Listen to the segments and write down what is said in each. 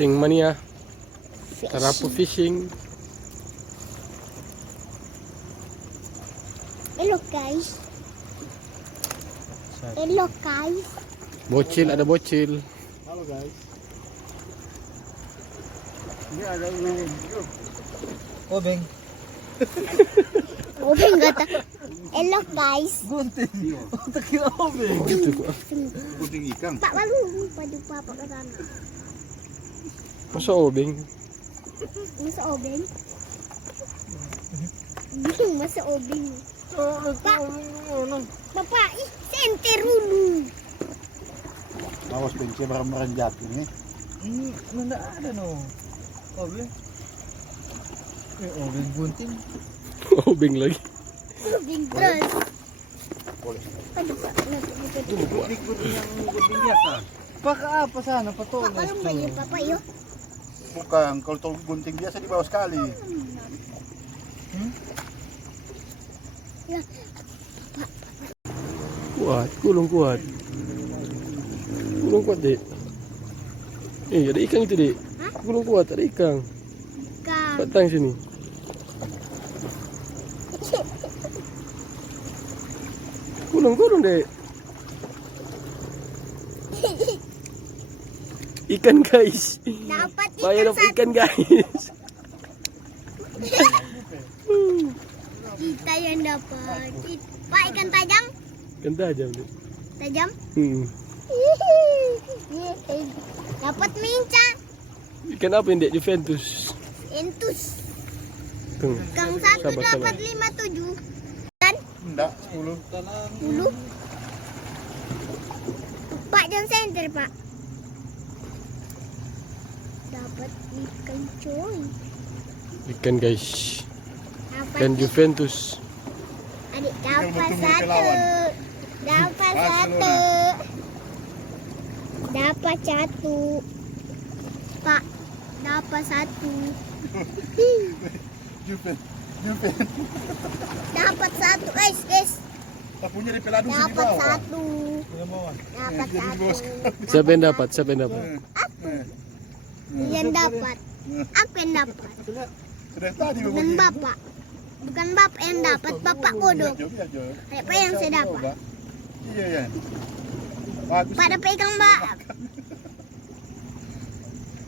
Mancing mania. Tarapu Fishing. Hello guys. Hello guys. Bocil, ada bocil. Halo guys. Ini ada yang obeng. Obeng kata. Hello guys. Gunting. Untuk kira obeng. Oh, itu kok. Gunting ikan. Pak malu baju papa ke sana. Masa obeng? Masa obeng? Bingung masa obeng. Pak, Bapak, senter dulu. Awas benci barang-barang jatuh nih. Ini enggak ada no. Obeng. Obeng gunting. Obeng lagi. Obeng terus. Boleh. Aduh Pak, Gunting yang gunting biasa. Pakai apa sana? Pak, Patoles. kalau baju Papa yuk. Bukan, kalau tol gunting biasa di bawah sekali. Ya, Kuat, gulung kuat. Gulung kuat, Dek. Ada ikan itu, Dek. Hah? Gulung kuat, ada ikan. Kang. Batang sini. Gulung, Dek. Ikan, guys. Dapat Bayar ikan dapat ikan, guys. Kita yang dapat. Pak, ikan tajam? Ikan tajam, Dek. Tajam? Dapat minca. Ikan apa ini, Dek? Juventus. Entus. Tuh. Kang satu Sabar, dapat sabar. 57. Dan Enggak, 10. 10. Pak jangan senter, Pak. Dapat ikan coy. Ikan, guys. Dapat Ikan Juventus. Adik dapat Betul-betul satu. lawan. Dapat satu. Dapat satu. Pak, dapat satu. Juven. Dapat satu, guys. Tapunya di peladu di Dapat bawah. satu. Dapat Jadi di bawah satu. Siapa yang dapat? Yang dapat. Aku yang dapat. Sudah tadi Bukan bapak. Bukan bapak yang dapat, bapak bodoh. Apa yang saya dapat? Iya ya. Bagus. Pada pegang mbak.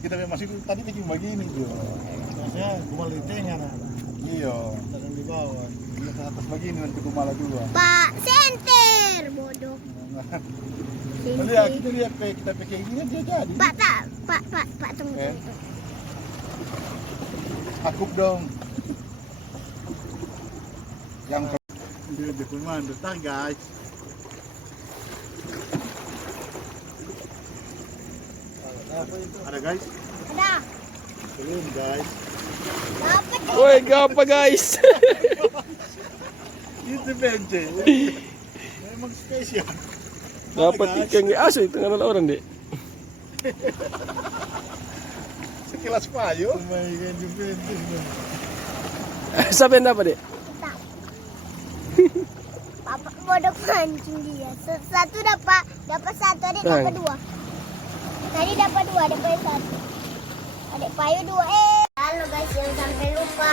Kita masih tadi cuma begini Jo. Maksudnya kumal di tengah nah. Iya. Jangan di bawah. Kita ke atas begini nanti kumala dua. Pak senter bodoh. Nanti ya kita lihat kita pakai gini dia jadi. Pak tak, Pak tunggu. Akup dong. Yang dia pun mandor tar guys. Apa itu? Ada guys? Ada. Belum guys. Dapat. Woi, apa, guys? Itu bence. Memang spesial. Dapat ikan asli tengah orang, Dek. Sekilas payo. Ikan Juventus. Siapa yang dapat, Dek? Kita. Papa bodoh pancing dia. Satu dapat satu, adik dapat dua. Tadi dapat dua, dapat satu. Adik payu dua. Halo guys, jangan sampai lupa